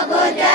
Sabuja.